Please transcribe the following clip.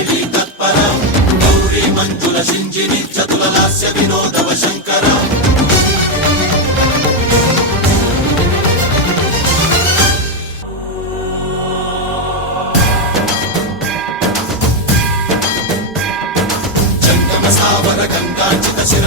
కేళి తత్పర Gauri Manjula శింజిని చతుల Lasya వినోదవ Shankara Jangama సావర గంగాంచిత శిర